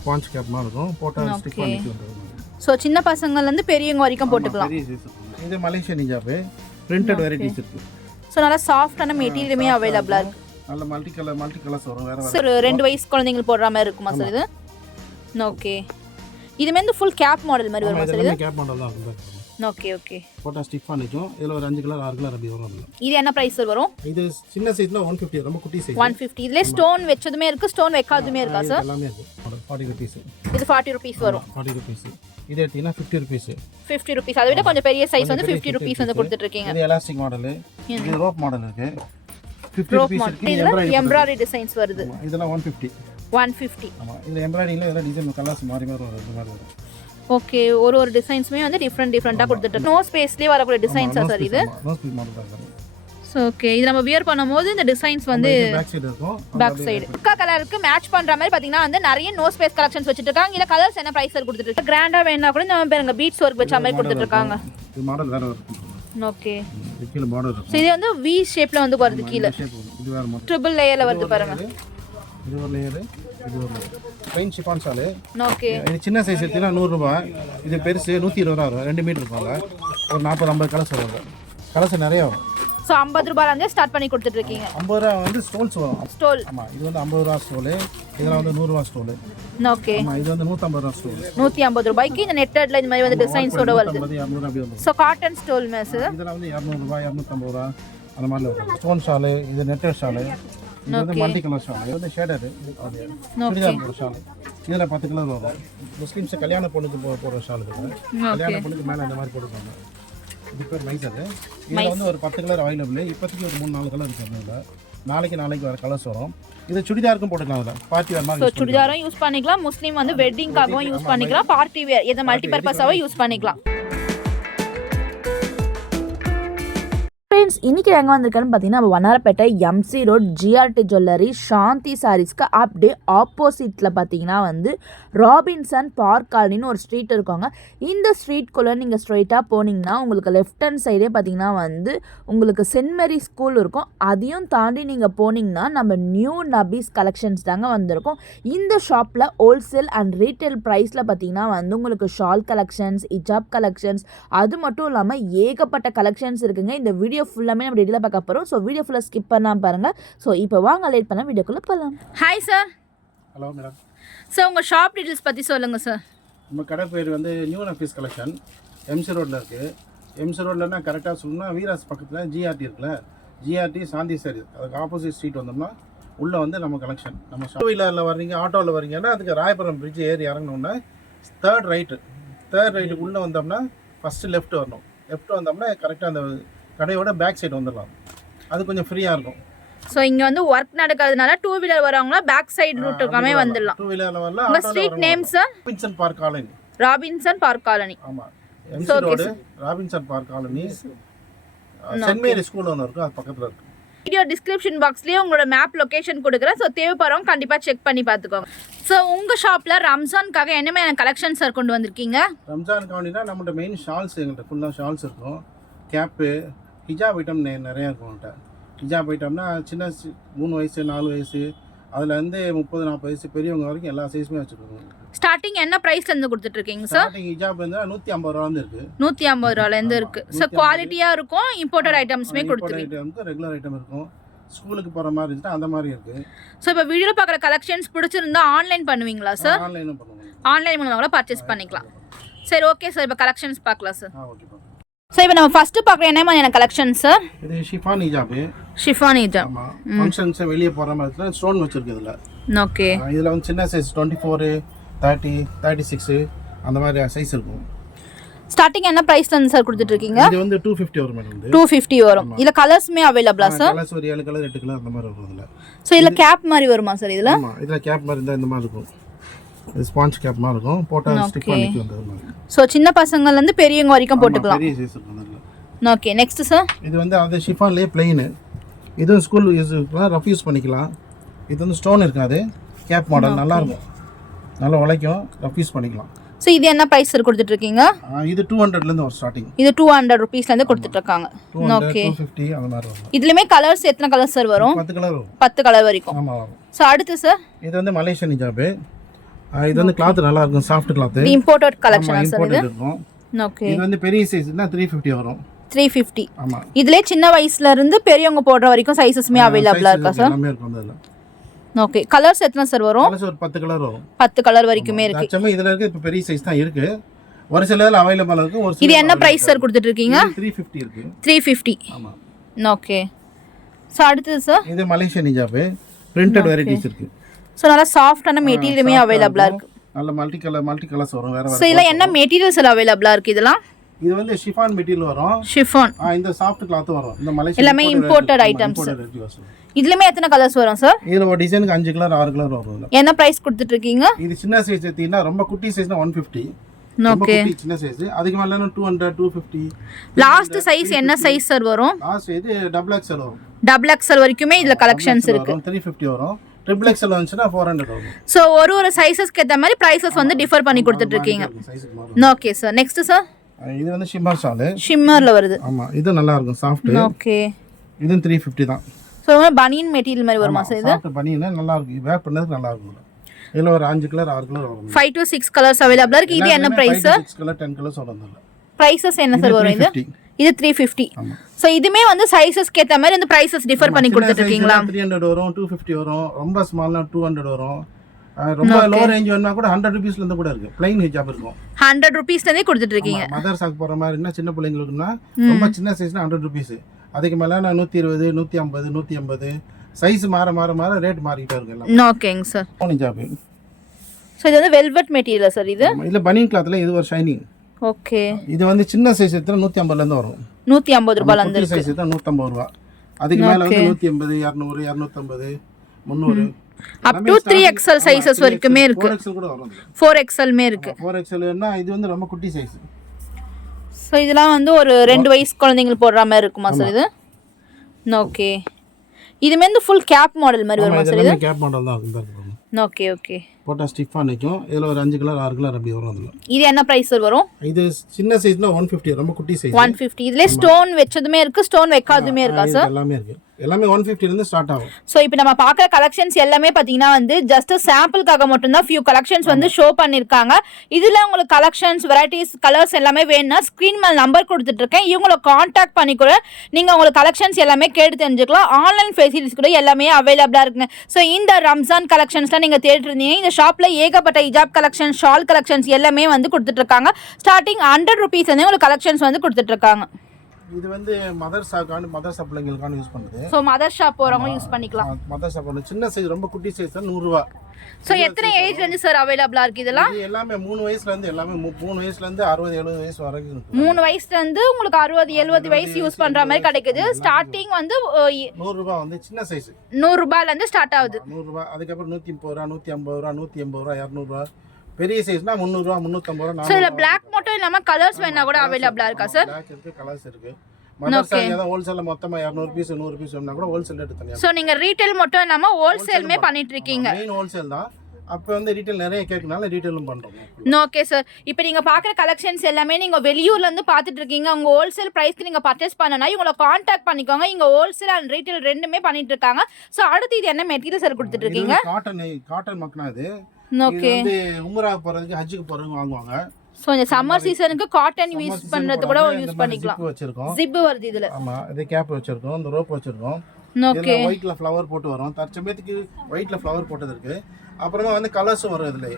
Sponge gap மாதிரி இருக்கும். போட்டால் ஸ்டிக் பண்ணிக்கலாம். ஸோ சின்ன பசங்கள்லேருந்து பெரியவங்க வரைக்கும் போட்டுக்கலாம். இது மலேசியன் ஹிஜாப் பிரிண்டட் வெரைட்டிஸ் இருக்கு. ஸோ நல்லா சாஃப்டான மெட்டீரியலுமே அவைலபிளாக இருக்கு. நல்ல மல்டி கலர்ஸ் வரும். வேற சார் 2 வயசு குழந்தைங்களுக்கு போடுற மாதிரி இருக்குமா சார் இது? ஓகே. இதுமே வந்து ஃபுல் கேப் மாடல் மாதிரி வருமா சார்? இது கேப் மாடல் தான் இருக்கும். Okay okay. போட்டா ஸ்டிக் பண்ணிக்கும். இதுல ஒரு 5 கலர் 6 கலர் அப்படி வரும். இது என்ன பிரைஸ் சார் வரும்? இது சின்ன சைஸ்ல 150, ரொம்ப குட்டி சைஸ் 150. இதுல ஸ்டோன் வெச்சதுமே இருக்கு, ஸ்டோன் வைக்காததுமே இருக்கா சார்? எல்லாமே இருக்கு. 40 ரூபீஸ். இது 40 ரூபீஸ் வரும். 40 ரூபீஸ். இது எடுத்தீங்கன்னா 50 ரூபீஸ். 50 ரூபீஸ். அதை விட கொஞ்சம் பெரிய சைஸ் வந்து 50 ரூபீஸ் வந்து கொடுத்துட்டு இருக்கீங்க. இது எலாஸ்டிக் மாடல். இது ரோப் மாடல் இருக்கு. 50 ரூபீஸ் இருக்கு. இதுல எம்ப்ராய்டரி டிசைன்ஸ் வருது. இதெல்லாம் 150. 150. ஆமா. இதுல எம்ப்ராய்டரிங்ல இதெல்லாம் டிசைன் கலர்ஸ் மாறி வரும். இந்த மாதிரி வரும். ஓகே. ஒரு டிசைன்ஸ்மே வந்து டிஃபரண்டா கொடுத்துட்டு நோ ஸ்பேஸ்லயே வரக்கூடிய டிசைன்ஸா சார் இது? நோ ஸ்பேஸ் மாடல் தான் இருக்கு. So okay. இது நம்ம வியர் பண்ணும்போது இந்த டிசைன்ஸ் வந்து பேக் சைடு இருக்கும். பேக் சைடு அக்கா கலருக்கு மேட்ச் பண்ற மாதிரி பாத்தீங்கன்னா வந்து நிறைய நோ ஸ்பேஸ் கலெக்ஷன்ஸ் வச்சிட்டு இருக்காங்க. இல்ல கலர்ஸ் என்ன பிரைஸ் கொடுத்துட்டு இருக்காங்க? கிராண்டா வேணா கூட நம்ம பேருங்க பீட்ஸ் வர்க் வச்ச மாதிரி கொடுத்துட்டு இருக்காங்க. இது மாடல் வேற இருக்கு. ஓகே. இது கீழ பார்டர் இருக்கு. சோ இது வந்து V ஷேப்ல வந்து வருது கீழ. இது வேற மாடல். ட்ரிபிள் லேயர்ல வருது பாருங்க. இது ஒரு லேயர். இது ஒரு layer. Plain chiffon shawl. Okay. இது சின்ன சைஸ் எடுத்தீங்கன்னா 100 ரூபாய். இது பெருசு 120 ரூபாய் வரும். 2 மீட்டர் இருக்கும்ல. ஒரு 40-50 கலர்ஸ் வரும். கலர்ஸ் நிறைய வரும். சோ 50 ரூபாயில இருந்தே ஸ்டார்ட் பண்ணி கொடுத்துட்டு இருக்கீங்க. 50 ரூபாய் வந்து ஸ்டோன்ஸ் வரும். ஸ்டோல். ஆமா. இது வந்து 50 ரூபாய் ஸ்டோல். இதெல்லாம் வந்து 100 ரூபாய் ஸ்டோல். ஓகே. ஆமா. இது வந்து 150 ரூபாய் ஸ்டோல். 150 ரூபாய்க்கு இந்த நெட்டட்ல இந்த மாதிரி வந்து டிசைன்ஸோட வருது. 200 அப்படி வரும். So cotton stole maze. இதெல்லாம் வந்து 200 ரூபாய் 250 ரூபாய் அந்த மாதிரி வரும். Stone shawl. இது நெட்டட் ஷால். இது வந்து மல்டி கலர் ஷால். இது வந்து ஷேடர். அது சுடிதார் ஷால். இதுல 10 கலர் வரும். முஸ்லிம்ஸ் கல்யாண பொண்ணுக்கு போடுற ஷால் இது. கல்யாண பொண்ணுக்கு மேல இந்த மாதிரி போடுவாங்க. இது பேர் மைசர். இதுல வந்து ஒரு 10 கலர் அவைலபிள். இப்போதைக்கு ஒரு 3-4 கலர் இருக்கு அதுல. நாளைக்கு வர கலர்ஸ் வரும். இது சுடிதாருக்கும் போட்டுக்கலாம். அதுல பார்ட்டி வேர் மாதிரி. சோ சுடிதாரும் யூஸ் பண்ணிக்கலாம். முஸ்லிம் வந்து வெட்டிங்காகவும் யூஸ் பண்ணிக்கலாம். பார்ட்டி வேர் எதை மல்டி பர்பஸாவும் யூஸ் பண்ணிக்கலாம். ஃப்ரெண்ட்ஸ், இன்றைக்கி எங்கே வந்திருக்கேன்னு பார்த்தீங்கன்னா நம்ம Vannarapettai MC road GRT jewellery Shanthi சாரீஸ்க்கு அப்படியே ஆப்போசிட்டில் பார்த்தீங்கன்னா வந்து ராபின்சன் பார்க் காலனின்னு ஒரு ஸ்ட்ரீட் இருக்காங்க. இந்த ஸ்ட்ரீட்குள்ளே நீங்கள் ஸ்ட்ரைட்டாக போனீங்கன்னா உங்களுக்கு லெஃப்ட் ஹேண்ட் சைடே பார்த்தீங்கன்னா வந்து உங்களுக்கு சென்ட் மேரி ஸ்கூல் இருக்கும். அதையும் தாண்டி நீங்கள் போனீங்கன்னா நம்ம நியூ நபீஸ் கலெக்ஷன்ஸ் தாங்க வந்திருக்கோம். இந்த ஷாப்பில் ஹோல்சேல் அண்ட் ரீட்டைல் ப்ரைஸில் பார்த்தீங்கன்னா வந்து உங்களுக்கு ஷால் கலெக்ஷன்ஸ், ஹிஜாப் கலெக்ஷன்ஸ், அது மட்டும் இல்லாமல் ஏகப்பட்ட கலெக்ஷன்ஸ் இருக்குங்க. இந்த வீடியோ ஃபுல்லாமே நம்ம டீட்டெயிலாக பார்க்க போகிறோம். ஸோ வீடியோ ஃபுல்லாக ஸ்கிப் பண்ணாமல் பாருங்கள். ஸோ இப்போ வாங்க லேட் பண்ண வீடியோக்குள்ளே போகலாம். Hi sir. Hello madam. Sir உங்கள் ஷாப் டீட்டெயில்ஸ் பற்றி சொல்லுங்கள் சார். நம்ம கடை பேர் வந்து நியூ நபீஸ் கலெக்ஷன். எம்சி ரோட்டில் இருக்குது. எம்சி ரோட்லன்னா கரெக்டாக சொல்லணும்னா வீராஸ் பக்கத்தில் ஜிஆர்டி இருக்குல்ல, ஜிஆர்டி சாந்தி சாரி அதுக்கு ஆப்போசிட் ஸ்ட்ரீட் வந்தோம்னா உள்ளே வந்து நம்ம கலெக்ஷன். நம்ம டூ வீலரில் வர்றீங்க, ஆட்டோவில் வர்றீங்கன்னா அதுக்கு ராயபுரம் பிரிட்ஜ் ஏறி இறங்கினோன்னா தேர்ட் ரைட்டுக்கு உள்ளே வந்தோம்னா ஃபஸ்ட்டு லெஃப்ட் வரணும். லெஃப்ட் வந்தோம்னா கரெக்டாக அந்த கடையோட பேக் சைடு வந்துடலாம். அது கொஞ்சம் ஃப்ரீயாக இருக்கும். ஸோ இங்கே வந்து ஒர்க் நடக்கிறதுனால டூ வீலர் வரவங்களா பேக் சைடு ரூட்டுக்காமே வந்துடலாம். டூ வீலரில் வரலாம். உங்கள் street name sir? Robinson park colony. Robinson park colony. ஆமாம். MC road Robinson park colony. Saint Mary school ஒன்று இருக்கும், அது பக்கத்தில் இருக்குது. வீடியோ டிஸ்கிரிப்ஷன் பாக்ஸ்லேயே உங்களோட மேப் லொக்கேஷன் கொடுக்குறேன். ஸோ தேவைப்படுறவங்க கண்டிப்பாக செக் பண்ணி பார்த்துக்கோங்க. ஸோ உங்கள் ஷாப்பில் ரம்ஜானுக்காக என்ன மாதிரி கலெக்ஷன் சார் கொண்டு வந்திருக்கீங்க? ரம்ஜானுக்கு வேண்டினா நம்மகிட்ட மெயின் ஷால்ஸ், எங்கள்கிட்ட ஃபுல்லாக ஷால்ஸ் இருக்கும். கேப்பு, ஹிஜாப் ஐட்டம் நிறையா இருக்கும் என்கிட்ட. ஹிஜாப் ஐட்டம்னா சின்ன 3 வயசு 4 வயசு அதுலேருந்து 30-40 வயசு பெரியவங்க வரைக்கும் எல்லா சைஸுமே வச்சுருக்கோம். ஸ்டார்டிங் என்ன ப்ரைஸ்லேருந்து கொடுத்துட்ருக்கீங்க சார்? ஸ்டார்டிங் ஹிஜாப் வந்து 150 ரூபாலேருந்து இருக்குது. 150 ரூபாலேருந்து இருக்குது. ஸோ குவாலிட்டியாக இருக்கும். இம்போர்ட்டட் ஐட்டம்ஸுமே கொடுத்துருக்கீங்க. ஐட்டம் இருக்கும், ரெகுலர் ஐட்டம் இருக்கும். ஸ்கூலுக்கு போகிற மாதிரி இருந்துச்சுன்னா அந்த மாதிரி இருக்குது. ஸோ இப்போ வீடியோவில் பார்க்குற கலெக்ஷன்ஸ் பிடிச்சிருந்தா ஆன்லைன் பண்ணுவீங்களா சார்? ஆன்லைனும் பண்ணுவோம். ஆன்லைன் மூலமாக கூட பர்ச்சேஸ் பண்ணிக்கலாம். சரி, ஓகே சார். இப்போ கலெக்ஷன்ஸ் பார்க்கலாம் சார். ஓகே. சார் இப்போ நம்ம ஃபர்ஸ்ட் பார்க்குற என்ன மாதிரியான கலெக்ஷன் சார்? இது ஷிஃபான் ஹிஜாப். ஷிஃபான் ஹிஜாப். ஆமாம். ஃபங்க்ஷன்ஸ் வெளியே போகிற மாதிரி ஸ்டோன் வச்சுருக்கு இதில். ஓகே. இதில் வந்து சின்ன சைஸ் 24, 30, 36 அந்த மாதிரி சைஸ் இருக்கும். ஸ்டார்டிங் என்ன பிரைஸ்ல இருந்து சார் கொடுத்துட்டு இருக்கீங்க? இது வந்து 250 வரும் மேடம். 250 வரும். இதுல கலர்ஸ்மே அவேலபிளா சார்? கலர்ஸ் ஒரு 7 கலர் 8 கலர் அந்த மாதிரி வரும் இதுல. சோ இதுல கேப் மாதிரி வருமா சார் இதுல? ஆமா, இதுல கேப் மாதிரி இருந்தா இந்த மாதிரி இருக்கும். இது ஸ்பாஞ்ச் கேப் மாதிரி இருக்கும். போட்டா ஸ்டிக் பண்ணிக்கு வந்தது மாதிரி. சோ சின்ன பசங்கள்ல இருந்து பெரியவங்க வரைக்கும் போட்டுக்கலாம். பெரிய சைஸ் இருக்கும் அதுல. Okay, next sir. இது வந்து அது ஷிஃபான்லயே ப்ளைன். இது ஸ்கூல் யூஸ் பண்ணலாம், ரஃப் யூஸ் பண்ணிக்கலாம். இது வந்து ஸ்டோன் இருக்காது. கேப் மாடல் நல்லா இருக்கும். நல்லா உழைக்கும், ரஃப் யூஸ் பண்ணிக்கலாம். சோ இது என்ன பிரைஸ் சார் கொடுத்துட்டு இருக்கீங்க? இது 200 ல இருந்து ஒரு ஸ்டார்டிங். இது 200 ரூபீஸ்ல இருந்து கொடுத்துட்டு இருக்காங்க. ஓகே. 250 அந்த மாதிரி வரும். இதுலயே கலர்ஸ் எத்தனை கலர்ஸ் சார் வரும்? 10 கலர் வரும். 10 கலர் வரைக்கும். ஆமா வரும். சோ அடுத்து சார். இது வந்து மலேசியன் ஹிஜாப். இது வந்து கிளாத் நல்லா இருக்கும், சாஃப்ட் கிளாத். இம்போர்ட்டட் கலெக்ஷனா சார் இது? இம்போர்ட்டட் இருக்கும். ஓகே. இது வந்து பெரிய சைஸ்னா 350 வரும். 350. ஆமா. இதுல சின்ன வயசுல இருந்து பெரியவங்க போடுற வரைக்கும் சைஸஸ்மே அவைலபிளா இருக்கா சார்? எல்லாமே இருக்கும் அதுல. ஓகே. கலர்ஸ் எத்தனை சார் வரும்? கலர்ஸ் ஒரு 10 கலர் வரும். 10 கலர் வரைக்குமே இருக்கு. அச்சமே இதுல இருக்கு. இப்ப பெரிய சைஸ் தான் இருக்கு. ஒரு சிலதுல அவைலபிளா இருக்கு. ஒரு இது என்ன பிரைஸ் சார் கொடுத்துட்டு இருக்கீங்க? 350 இருக்கு. 350. ஆமா. ஓகே. சோ அடுத்து சார்? இது மலேசியன் ஹிஜாப் பிரிண்டட் வெரைட்டிஸ் இருக்கு. சோ நல்லா சாஃப்ட்டான மெட்டீரியலுமே அவைலபிளா இருக்கு. நல்ல மல்டி கலர்ஸ் வரும். வேற வேற. சோ இதெல்லாம் என்ன மெட்டீரியல்ஸ் அவைலபிளா இருக்கு இதெல்லாம்? இது வந்து ஷிஃபான் மெட்டீரியல் வரும். ஷிஃபான். இந்த சாஃப்ட் கிளாத் வரும். இந்த மலேசியன் எல்லாமே இம்போர்ட்டட் ஐட்டம்ஸ். இதுலமே எத்தனை கலர்ஸ் வரும் சார்? இதுல ஒரு டிசைனுக்கு 5 கலர் 6 கலர் வரும். என்ன பிரைஸ் கொடுத்துட்டு இருக்கீங்க? இது சின்ன சைஸ் எடுத்தீங்கன்னா ரொம்ப குட்டி சைஸ்னா 150. ஓகே. சின்ன சைஸ் அதுக்கு மேல 200 250. லாஸ்ட் சைஸ் என்ன சைஸ் சார் வரும்? லாஸ்ட் இது டபுள் எக்ஸ்எல் வரும். டபுள் எக்ஸ்எல் வரைக்குமே இதுல கலெக்ஷன்ஸ் இருக்கு. 350 வரும். ட்ரிபிள் எக்ஸ்எல் வந்துச்சுனா 400 வரும். சோ ஒரு சைஸஸ்க்கு ஏத்த மாதிரி பிரைசஸ் வந்து டிஃபர் பண்ணி கொடுத்துட்டு இருக்கீங்க. Okay sir. Next sir? இது வந்து ஷிம்மர் ஷால். ஷிம்மர்ல வருது. ஆமா. இது நல்லா இருக்கும், சாஃப்ட். ஓகே. இது 350 தான். சோ பனியன் மெட்டீரியல் மாதிரி வருமா சார் இது? சாஃப்ட் பனியன் நல்லா இருக்கும். வேர் பண்ணதுக்கு நல்லா இருக்கும். இதுல ஒரு 5 கலர் 6 கலர் வரும். 5 to 6 கலர்ஸ் அவேலபிளா இருக்கு. இது என்ன பிரைஸ் சார்? 6 கலர் 10 கலர்ஸ் வரும். பிரைசஸ் என்ன சார் வரும் இது? இது 350. சோ இதுமே வந்து சைஸஸ்க்கு ஏத்த மாதிரி இந்த பிரைசஸ் டிஃபர் பண்ணி கொடுத்துட்டு இருக்கீங்களா? 300 வரும், 250 வரும். ரொம்ப ஸ்மால்னா 200 வரும். ரொம்ப லோ ரேஞ்ச் வேணா கூட 100 ரூபீஸ்ல இருந்து கூட இருக்கு. ப்ளைன் ஹிஜாப் இருக்கும். 100 ரூபீஸ்ல இருந்தே கொடுத்துட்டு இருக்கீங்க. மதர்சாக்கு போற மாதிரினா சின்ன பிள்ளைங்களுக்குனா ரொம்ப சின்ன சைஸ்னா 100 ரூபீஸ். அதுக்கு மேல 120 150 180 சைஸ் மாற ரேட் மாறிட்டே இருக்கு எல்லாம். ஓகேங்க சார். ஹிஜாப். சோ இது வந்து வெல்வெட் மெட்டீரியல் சார் இது? இல்ல பனியன் கிளாத்ல இது ஒரு ஷைனிங். ஓகே. இது வந்து சின்ன சைஸ் எடுத்தா 150 ல இருந்து வரும். 150 ரூபாயில இருந்து இருக்கு. சைஸ் எடுத்தா 150 ரூபாய். அதுக்கு மேல வந்து 180 200 250 300 up to 3XL சைஸஸ் வரைக்குமே இருக்கு. 4XL கூட வரும். 4XL மே இருக்கு. 4XL னா இது வந்து ரொம்ப குட்டி சைஸ். சோ இதெல்லாம் வந்து ஒரு 2 வயசு குழந்தைகள் போடுற மாதிரி இருக்குமா சார் இது? ஓகே. இதுமே வந்து ஃபுல் கேப் மாடல் மாதிரி வருமா சார் இது? கேப் மாடல் தான் இருக்கும். Okay okay. போட்டா ஸ்டிஃபா நிக்கும். இதுல ஒரு 5 கலர் 6 கலர் அப்படி வரும் அதுல. இது என்ன பிரைஸ் சார் வரும்? இது சின்ன சைஸ்னா 150 ரொம்ப குட்டி சைஸ். 150. இதுல ஸ்டோன் வெச்சதுமே இருக்கு, ஸ்டோன் வைக்காததுமே இருக்கா சார்? எல்லாமே இருக்கு. எல்லாமே 150 ல இருந்து ஸ்டார்ட் ஆகும். சோ இப்போ நம்ம பார்க்குற கலெக்ஷன்ஸ் எல்லாமே பாத்தீங்கன்னா வந்து ஜஸ்ட் சாம்பிளுக்காக மட்டும் தான் few கலெக்ஷன்ஸ் வந்து ஷோ பண்ணிருக்காங்க. இதுல உங்களுக்கு கலெக்ஷன்ஸ் வெரைட்டிஸ் கலர்ஸ் எல்லாமே வேணும்னா ஸ்கிரீன் மேல நம்பர் கொடுத்துட்டு இருக்கேன். இவங்களை காண்டாக்ட் பண்ணி கூட நீங்க உங்களுக்கு கலெக்ஷன்ஸ் எல்லாமே கேட்டு தெரிஞ்சுக்கலாம். ஆன்லைன் ஃபெசிலிட்டிஸ் கூட எல்லாமே அவைலபிளா இருக்குங்க. சோ இந்த ரம்ஜான் கலெக்ஷன்ஸ்லாம் நீங்க தேடிட்டு இருந்தீங்க, இந்த ஷாப்ல ஏகப்பட்ட ஹிஜாப் கலெக்ஷன் ஷால் கலெக்ஷன்ஸ் எல்லாமே வந்து கொடுத்துட்டு இருக்காங்க. ஸ்டார்டிங் 100 ரூபீஸ் வந்து உங்களுக்கு கலெக்ஷன்ஸ் வந்து கொடுத்துட்டு இருக்காங்க. இது வந்து மதர்ஸா பிள்ளைங்களுக்கான யூஸ் பண்ணுது. சோ மதர் ஷாப் போறவங்க யூஸ் பண்ணிக்கலாம். மதர் ஷாப் வந்து சின்ன சைஸ் ரொம்ப குட்டி சைஸ் 100 ரூபாய். சோ எத்தனை ஏஜ்ல இருந்து சார் அவேலபிளா இருக்கு இதெல்லாம்? இது எல்லாமே 3 வயசுல இருந்து எல்லாமே 3 வயசுல இருந்து 60 70 வயசு வரைக்கும் இருக்கு. 3 வயசுல இருந்து உங்களுக்கு 60 70 வயசு யூஸ் பண்ற மாதிரி கிடைக்குது. ஸ்டார்டிங் வந்து 100 ரூபாய் வந்து சின்ன சைஸ் 100 ரூபாயில இருந்து ஸ்டார்ட் ஆகுது. 100 ரூபாய். அதுக்கு அப்புறம் 130 ரூபாய் 150 ரூபாய் 180 ரூபாய் 200 ரூபாய். பெரிய சைஸ்னா 300 ரூபாய் 350 ரூபாய். சோ இதுல Black மட்டும் இல்லாம கலர்ஸ் வேணா கூட அவேலபிளா இருக்கா சார்? Black இருக்கு, கலர்ஸ் இருக்கு. மதர்ஸா ஏதா ஹோல்சேல்ல மொத்தமா 200 பீஸ் 100 பீஸ் வேணா கூட ஹோல்சேல் ரேட் தனியா. சோ நீங்க ரீட்டைல் மட்டும் இல்லாம ஹோல்சேல்மே பண்ணிட்டு இருக்கீங்க. மெயின் ஹோல்சேல் தான். அப்ப வந்து ரீட்டைல் நிறைய கேக்குனால ரீட்டைலும் பண்றோம். Okay sir. இப்போ நீங்க பாக்குற கலெக்ஷன்ஸ் எல்லாமே நீங்க வெளியூர்ல இருந்து பாத்துட்டு இருக்கீங்க. உங்க ஹோல்சேல் பிரைஸ்க்கு நீங்க பர்ச்சேஸ் பண்ணனா இவங்களை காண்டாக்ட் பண்ணிக்கோங்க. இங்க ஹோல்சேல் அண்ட் ரீட்டைல் ரெண்டுமே பண்ணிட்டு இருக்காங்க. சோ அடுத்து இது என்ன மெட்டீரியல் சார் கொடுத்துட்டு இருக்கீங்க? காட்டன் மக்னா இது. ஓகே. இது உம்ரா போறதுக்கு ஹஜ்ஜுக்கு போறவங்க வாங்குவாங்க. சோ இந்த சம்மர் சீசனுக்கு காட்டன் யூஸ் பண்றது கூட யூஸ் பண்ணிக்கலாம். ஜிப் வச்சிருக்கோம். ஜிப் வருது இதுல. ஆமா, இது கேப் வச்சிருக்கோம். இந்த ரோப் வச்சிருக்கோம். ஓகே. இதுல ஒயிட்ல ஃப்ளவர் போட்டு வரும். தற்சமயத்துக்கு ஒயிட்ல ஃப்ளவர் போட்டது இருக்கு. அப்புறமா வந்து கலர்ஸ் வரும் இதுல.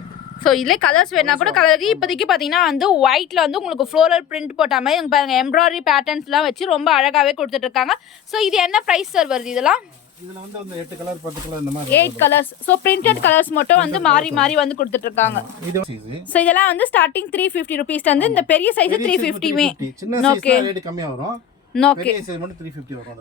சோ இதுல கலர்ஸ் வேணா கூட கலர் இப்போதைக்கு பாத்தீங்கன்னா வந்து ஒயிட்ல வந்து உங்களுக்கு ஃப்ளோரல் பிரிண்ட் போட்ட மாதிரி இங்க பாருங்க எம்ப்ராய்டரி பேட்டர்ன்ஸ்லாம் வச்சு ரொம்ப அழகாவே கொடுத்துட்டு இருக்காங்க. சோ இது என்ன பிரைஸ் சார் வருது இதெல்லாம்? இதுல வந்து அந்த 8 கலர் 10 கலர் இந்த மாதிரி 8 கலர்ஸ். சோ பிரிண்டட் கலர்ஸ் மட்டும் வந்து மாறி வந்து கொடுத்துட்டு இருக்காங்க. இது சோ இதெல்லாம் வந்து ஸ்டார்டிங் 350 ரூபீஸ்ல இருந்து இந்த பெரிய சைஸ் 350 மே. சின்ன சைஸ்ல ரேட் கம்மியா வரும். ஓகே.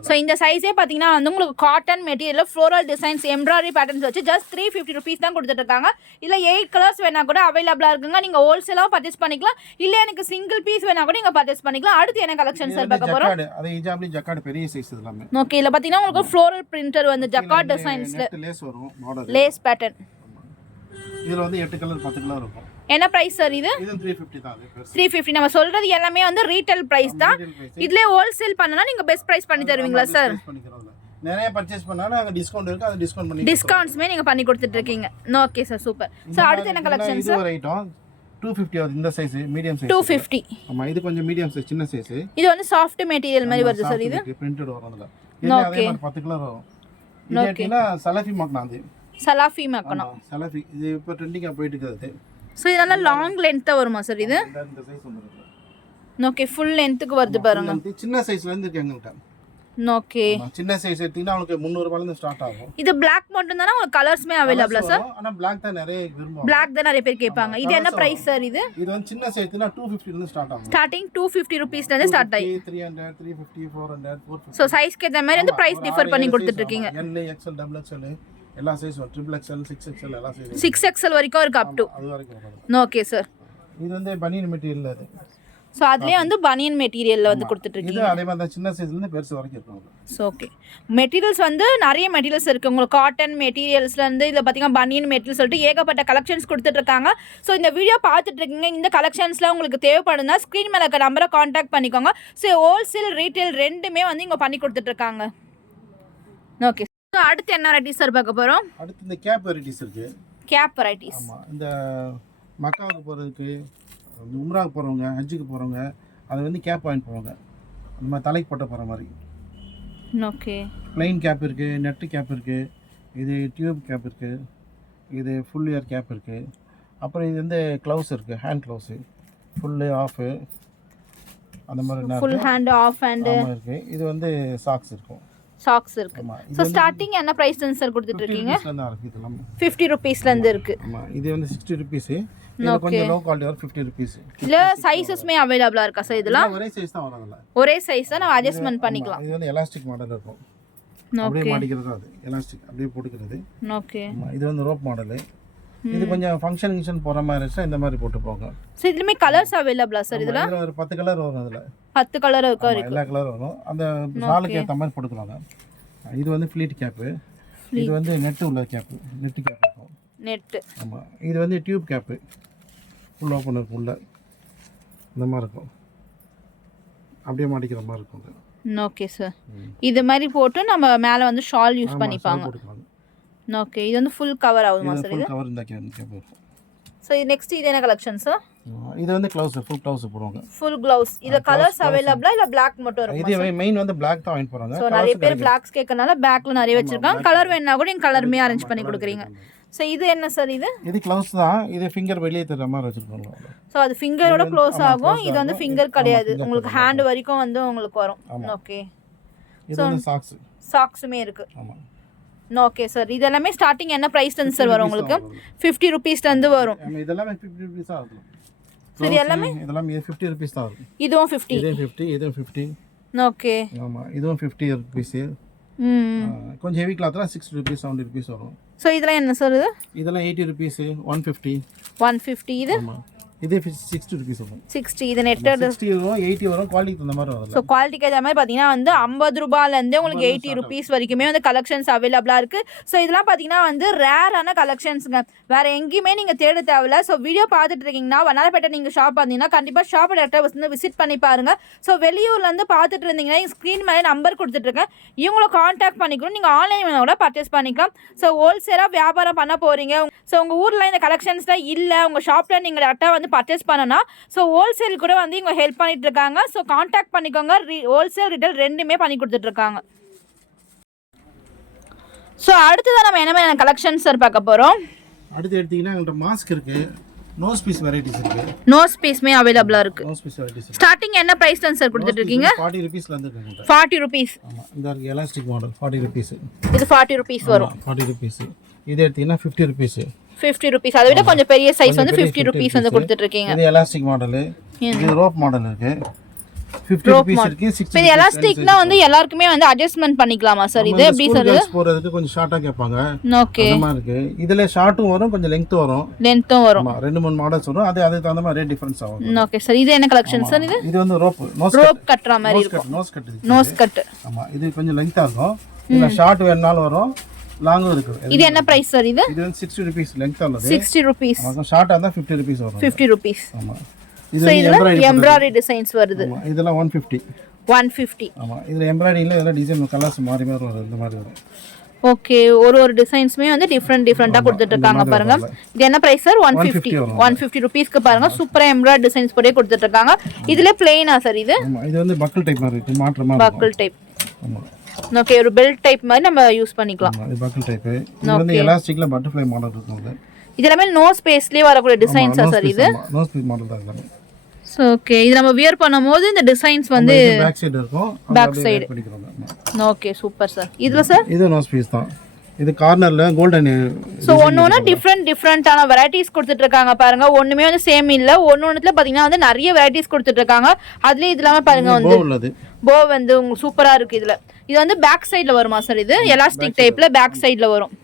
சோ இந்த சைஸே பாத்தீங்கன்னா வந்து உங்களுக்கு காட்டன் மெட்டீரியல்ல ஃப்ளோரல் டிசைன்ஸ் எம்ப்ராய்டரி பேட்டர்ன்ஸ் வச்சு ஜஸ்ட் 350 ரூபீஸ் தான் கொடுத்துட்டு இருக்காங்க. இல்ல 8 கலர்ஸ் வேணா கூட அவைலபிளா இருக்குங்க. நீங்க ஹோல்சேலா பர்ச்சேஸ் பண்ணிக்கலாம். இல்ல எனக்கு சிங்கிள் பீஸ் வேணா கூட நீங்க பர்ச்சேஸ் பண்ணிக்கலாம். அடுத்து என்ன கலெக்ஷன் சார் பார்க்க போறோம்? அது ஹிஜாப்ல ஜக்கார்ட் பெரிய சைஸ் எல்லாமே. ஓகே. இல்ல பாத்தீங்கன்னா உங்களுக்கு ஃப்ளோரல் பிரிண்டர் வந்து ஜக்கார்ட் டிசைன்ஸ்ல லேஸ் வரும். Model lace pattern. இதுல வந்து 8 கலர் 10 கலர் இருக்கும். என்ன பிரைஸ் சார் இது? இது 350 தான். 350. நம்ம சொல்றது எல்லாமே வந்து ரீட்டைல் பிரைஸ் தான். இதுல ஹோல்சேல் பண்ணனா நீங்க பெஸ்ட் பிரைஸ் பண்ணி தருவீங்களா சார்? நிறைய பர்ச்சேஸ் பண்ணாலும் அங்க டிஸ்கவுண்ட் இருக்கு, அது டிஸ்கவுண்ட் பண்ணி டிஸ்கவுண்ட்ஸ்மே நீங்க பண்ணி கொடுத்துட்டு இருக்கீங்க. Okay sir, super. சோ அடுத்து என்ன கலெக்ஷன் இது ஒரு ஐட்டம் 250 வருது. இந்த சைஸ் மீடியம் சைஸ் 250. ஆமா, இது கொஞ்சம் மீடியம் சைஸ், சின்ன சைஸ். இது வந்து சாஃப்ட் மெட்டீரியல் மாதிரி வருது சார். இது பிரிண்டட் வரும். அதுல இது அதே மாதிரி 10 கலர் வரும். இது எப்படின்னா சலஃபி மக்னா. அது சலாஃபி மக்னா சலஃபி. இது இப்போ ட்ரெண்டிங்கா போயிட்டு இருக்குது. சோ இது நல்லா லாங் லென்த்தா வருமா சார்? இது இந்த சைஸ் வந்துருக்கு. ஓகே, ஃபுல் லென்த்துக்கு வருது பாருங்க. சின்ன சைஸ்ல இருந்து இருக்கு எங்ககிட்ட. ஓகே, சின்ன சைஸ் எடுத்தீங்கன்னா உங்களுக்கு 300 ரூபாயில இருந்து ஸ்டார்ட் ஆகும். இது Black மட்டும் தானா? உங்களுக்கு கலர்ஸ்மே அவேலபிளா சார்? ஆனா Black தான் நிறைய விரும்புவாங்க. Black தான் நிறைய பேர் கேட்பாங்க. இது என்ன பிரைஸ் சார்? இது வந்து சின்ன சைஸ்னா 250 ல இருந்து ஸ்டார்ட் ஆகும். ஸ்டார்டிங் 250 ரூபீஸ்ல இருந்து ஸ்டார்ட் ஆகி 300 350 400 450. சோ சைஸ்க்கு ஏத்த மாதிரி வந்து பிரைஸ் டிஃபர் பண்ணி கொடுத்துட்டு இருக்கீங்க. L XL double XL எல்லா சைஸ் வரும். triple XL 6XL எல்லா சைஸ் 6XL வரைக்கும் இருக்கு அப் டு. அது வரைக்கும் வரும். Okay sir. இது வந்து பனியன் மெட்டீரியல். அது சோ அதுலயே வந்து பனியன் மெட்டீரியல்ல வந்து கொடுத்துட்டு இருக்கீங்க. இது அதே மாதிரி தான் சின்ன சைஸ்ல இருந்து பெருசு வரைக்கும் இருக்கும். சோ ஓகே, மெட்டீரியல்ஸ் வந்து நிறைய மெட்டீரியல்ஸ் இருக்கு. உங்களுக்கு காட்டன் மெட்டீரியல்ஸ்ல இருந்து இதுல பாத்தீங்கன்னா பனியன் மெட்டீரியல் சொல்லிட்டு ஏகப்பட்ட கலெக்ஷன்ஸ் கொடுத்துட்டு இருக்காங்க. சோ இந்த வீடியோ பார்த்துட்டு இருக்கீங்க, இந்த கலெக்ஷன்ஸ்ல உங்களுக்கு தேவைப்படுதுன்னா ஸ்கிரீன் மேல இருக்க நம்பரை காண்டாக்ட் பண்ணிக்கோங்க. சோ ஹோல்சேல் ரீட்டைல் ரெண்டுமே வந்து இங்க பண்ணி கொடுத்துட்டு இருக்காங்க. ஓகே, சோ அடுத்து என்ன வெரைட்டிஸ் சார் பார்க்க போறோம்? அடுத்து இந்த கேப் வெரைட்டிஸ் இருக்கு. Cap varieties. ஆமா, இந்த மக்காவுக்கு போறதுக்கு, உம்ராவுக்கு போறவங்க, ஹஜ்ஜுக்கு போறவங்க அதை வந்து கேப் வாங்கி போவாங்க. அந்த மாதிரி தலைக்கு போட்ட போற மாதிரி. ஓகே, ப்ளைன் கேப் இருக்கு, நெட் கேப் இருக்கு, இது டியூப் கேப் இருக்கு, இது ஃபுல் இயர் கேப் இருக்கு. அப்புறம் இது வந்து க்ளவுஸ் இருக்கு, ஹேண்ட் க்ளவுஸ் ஃபுல் ஆஃப் அந்த மாதிரி ஃபுல் ஹேண்ட் ஆஃப் ஹேண்ட் இருக்கு. இது வந்து சாக்ஸ் இருக்கும். சாக்ஸ் இருக்கு. சோ ஸ்டார்டிங் என்ன பிரைஸ் சார் கொடுத்துட்டு இருக்கீங்க? 50 ரூபீஸ்ல இருந்து இருக்கு. ஆமா, இது வந்து 60 ரூபீஸ். இது கொஞ்சம் லோ குவாலிட்டி வர 50 ரூபீஸ். இல்ல சைஸஸ்மே அவேலபிளா இருக்கா சார்? இதெல்லாம் ஒரே சைஸ் தான் வரதுல. ஒரே சைஸ் தான், நம்ம அட்ஜஸ்ட்மென்ட் பண்ணிக்கலாம். இது வந்து எலாஸ்டிக் மாடல் இருக்கும். அப்படியே மாட்டிக்கிறது. அது எலாஸ்டிக் அப்படியே போட்டுக்கிறது. ஓகே, இது வந்து ரோப் மாடல். இது கொஞ்சம் ஃபங்க்ஷன் போற மாதிரி இருந்துச்சு, இந்த மாதிரி போட்டு போங்க. சோ இதுலமே கலர்ஸ் அவேலபிளா சார்? இதுல ஒரு 10 கலர் வரும். அதுல 10 கலர் இருக்கு. எல்லா கலர் வரும். அந்த ஷாலுக்கு ஏத்த மாதிரி போட்டுக்கலாங்க. இது வந்து ஃப்ளீட் கேப். இது வந்து நெட் உள்ள கேப், நெட் கேப் இருக்கும். நெட். ஆமா, இது வந்து டியூப் கேப். ஃபுல் ஓபன் இருக்கும். உள்ள இந்த மாதிரி இருக்கும். அப்படியே மாட்டிக்கிற மாதிரி இருக்கும். Okay sir. இது மாதிரி போட்டு நம்ம மேல வந்து ஷால் யூஸ் பண்ணிப்பாங்க. ஓகே, இது வந்து ஃபுல் கவர் ஆகுமா சார்? இது கவர் இந்த கேப் இருக்கும். சோ நெக்ஸ்ட் இது என்ன கலெக்ஷன் சார்? இது வந்து க்ளவுஸ், ஃபுல் க்ளவுஸ் போடுவாங்க. Full gloves. இது கலர்ஸ் அவேலபிளா இல்ல Black மட்டும் இருக்குமா? இது மெயின் வந்து Black தான் வாங்கி போறாங்க. சோ நிறைய பேர் Blacks கேக்கறனால Blackல நிறைய வச்சிருக்காங்க. கலர் வேணா கூட நீங்க கலர்மே அரேஞ்ச் பண்ணி கொடுக்குறீங்க. சோ இது என்ன சார்? இது க்ளவுஸ் தான். இது ஃபிங்கர் வெளியே தெரியற மாதிரி வச்சிருக்காங்க. சோ அது ஃபிங்கரோட க்ளோஸ் ஆகும். இது வந்து ஃபிங்கர் கிடையாது, உங்களுக்கு ஹேண்ட் வரைக்கும் வந்து உங்களுக்கு வரும். ஓகே, இது வந்து சாக்ஸ். சாக்ஸ்மே இருக்கு. ஆமா. Okay sir. இது எல்லாமே ஸ்டார்டிங் என்ன பிரைஸ்ல இருந்து சார் வரும் உங்களுக்கு? 50 ரூபீஸ்ல இருந்து வரும். இதெல்லாம் 50 ரூபீஸ் தான் இருக்கும். சரி, எல்லாமே இதெல்லாம் 50 ரூபீஸ் தான் இருக்கும். இதுவும் 50. இதுவும் 50, இதுவும் 50. ஓகே. ஆமா, இதுவும் 50 ரூபீஸ். கொஞ்சம் ஹெவி கிளாத்னா 60 ரூபீஸ் 70 ரூபீஸ் வரும். சோ இதெல்லாம் என்ன சார்? இது இதெல்லாம் 80 ரூபீஸ் 150. 150. இது ஆமா, இது 60 ரூபீஸ் வரும். 60. இது நெட்டட் 60 வரும், 80 வரும். குவாலிட்டிக்கு தகுந்த மாதிரி வரும். ஸோ குவாலிட்டிக்கு ஏற்ற மாதிரி பார்த்தீங்கன்னா வந்து 50 ரூபாயிலேருந்து உங்களுக்கு 80 ருபீஸ் வரைக்குமே வந்து கலெக்ஷன்ஸ் அவைலபிளாக இருக்குது. ஸோ இதெல்லாம் பார்த்தீங்கன்னா வந்து ரேரான கலெக்ஷன்ஸுங்க, வேறு எங்கேயுமே நீங்கள் தேட தேவையில்ல. ஸோ வீடியோ பார்த்துட்டு இருக்கீங்கன்னா வண்ணாரப்பேட்டை நீங்கள் ஷாப் பார்த்தீங்கன்னா கண்டிப்பாக ஷாப் டேரக்டாக வந்து விசிட் பண்ணி பாருங்கள். ஸோ வெளியூர்லேருந்து பார்த்துட்டு இருந்தீங்கன்னா ஸ்க்ரீன் மேலே நம்பர் கொடுத்துட்ருக்கேன், இவங்களை காண்டாக்ட் பண்ணிக்கணும். நீங்கள் ஆன்லைன் கூட பர்ச்சேஸ் பண்ணிக்கலாம். ஸோ ஹோல்சேலாக வியாபாரம் பண்ண போகிறீங்க, ஸோ உங்கள் ஊரில் இந்த கலெக்ஷன்ஸ்லாம் இல்லை, உங்கள் ஷாப்பில் நீங்கள் டேரக்டாக வந்து பர்ச்சேஸ் பண்ணனா ஸோ ஹோல்சேல் கூட வந்து இவங்க ஹெல்ப் பண்ணிட்டு இருக்காங்க. ஸோ காண்டாக்ட் பண்ணிக்கோங்க. ஹோல்சேல் ரீட்டைல் ரெண்டுமே பண்ணி கொடுத்துட்டு இருக்காங்க. ஸோ அடுத்ததான் நம்ம என்ன மாதிரி கலெக்ஷன்ஸ் சார் பார்க்க போகிறோம்? அடுத்து எடுத்தீங்கன்னா எங்கள்கிட்ட மாஸ்க் இருக்கு, நோஸ் பீஸ் வெரைட்டிஸ் இருக்கு. நோஸ் பீஸ்மே அவைலபிளா இருக்கு. நோஸ் பீஸ் வெரைட்டிஸ் ஸ்டார்டிங் என்ன பிரைஸ் தான் சார் கொடுத்துட்டு இருக்கீங்க? 40 ரூபீஸ்ல இருந்து இருக்கு. 40 ரூபீஸ். ஆமா, இந்த எலாஸ்டிக் மாடல் 40 ரூபீஸ். இது 40 ரூபீஸ் வரும். 40 ரூபீஸ். இது எடுத்தீங்கன்னா 50 ரூபீஸ். 50 ரூபீஸ். அதை விட கொஞ்சம் பெரிய சைஸ் வந்து 50 ரூபீஸ் வந்து கொடுத்துட்டு இருக்கீங்க. இது எலாஸ்டிக் மாடல், இது ரோப் மாடல் இருக்கு. 50 ரூபீஸ் இருக்கு. 60. இது எலாஸ்டிக்னா வந்து எல்லாருக்குமே வந்து அட்ஜஸ்ட்மென்ட் பண்ணிக்கலாமா சார்? இது எப்படி சார்? போறதுக்கு கொஞ்சம் ஷார்ட்டா கேட்பாங்க. ஓகே. அந்த மாதிரி இருக்கு. இதுல ஷார்ட்டும் வரும், கொஞ்சம் லெங்த்தும் வரும். லெங்த்தும் வரும். ஆமா, ரெண்டு மூணு மாடல்ஸ் வரும். அதுக்கு தகுந்த மாதிரி ரேட் டிஃபரன்ஸ் ஆகும். Okay sir. இது என்ன கலெக்ஷன் சார்? இது வந்து ரோப், ரோப் கட்ற மாதிரி இருக்கும். Nose cut. ஆமா, இது கொஞ்சம் லெங்தா இருக்கும். இதுல ஷார்ட் வேணாலும் வரும், லாங்கும் இருக்கு. இது என்ன பிரைஸ் சார்? இது வந்து 60 ரூபீஸ் லெங்த் உள்ளது. 60 ரூபீஸ். ஷார்ட்டா இருந்தா 50 ரூபீஸ் வரும். 50 ரூபீஸ். ஆமா, இது எம்ப்ராய்டரி டிசைன்ஸ் வருது. ஆமா, இதெல்லாம் 150. 150. ஆமாம் இதில் எம்ப்ராய்டிங்கில் இதெல்லாம் டிசைன் கலர்ஸ் மாறி மாறி வரும் இந்த மாதிரி வரும். ஓகே, ஒரு டிசைன்ஸுமே வந்து டிஃப்ரெண்ட்டாக கொடுத்துட்டு இருக்காங்க பாருங்க. இது என்ன ப்ரைஸ் சார்? 150 ருபீஸ்க்கு பாருங்க. சூப்பராக எம்ப்ராய்டரி டிசைன்ஸ் போட்டே கொடுத்துட்டு இருக்காங்க. இதுல பிளெயினா சார் இது? இது வந்து பக்கிள் டைப் மாதிரி இருக்கு, மாற்றமா பக்கிள் டைப். ஓகே, ஒரு பெல்ட் டைப் மாதிரி நம்ம யூஸ் பண்ணிக்கலாம். இது பக்கிள் டைப். இது வந்து எலாஸ்டிக்ல பட்டர்ஃப்ளை மாடல் இருக்கும். இது எல்லாமே நோ ஸ்பேஸ்லயே வரக்கூடிய டிசைன்ஸா சார் இது? நோ ஸ்பேஸ் மாடல் தான் எல்லாமே. சோ ஓகே, இது நம்ம வியர் பண்ணும்போது இந்த டிசைன்ஸ் வந்து பேக் சைடு இருக்கும், back side. Okay super sir. இதுல சார் இது நோ ஸ்பேஸ் தான். இது கார்னர்ல கோல்டன். சோ ஒண்ணொண்ணா டிஃப்ரெண்டான வெரைட்டிஸ் கொடுத்துட்டு இருக்காங்க பாருங்க. ஒண்ணுமே வந்து சேம் இல்ல, ஒன்னொன்னுல பாத்தீங்கன்னா வந்து நிறைய வெரைட்டிஸ் கொடுத்துட்டு இருக்காங்க. அதுலயே இதெல்லாம் பாருங்க வந்து போ வந்து உங்களுக்கு சூப்பரா இருக்கு. இதுல இது வந்து பேக் சைடுல வருமா சார்? இது எலாஸ்டிக் டைப்ல பேக் சைடுல வரும்.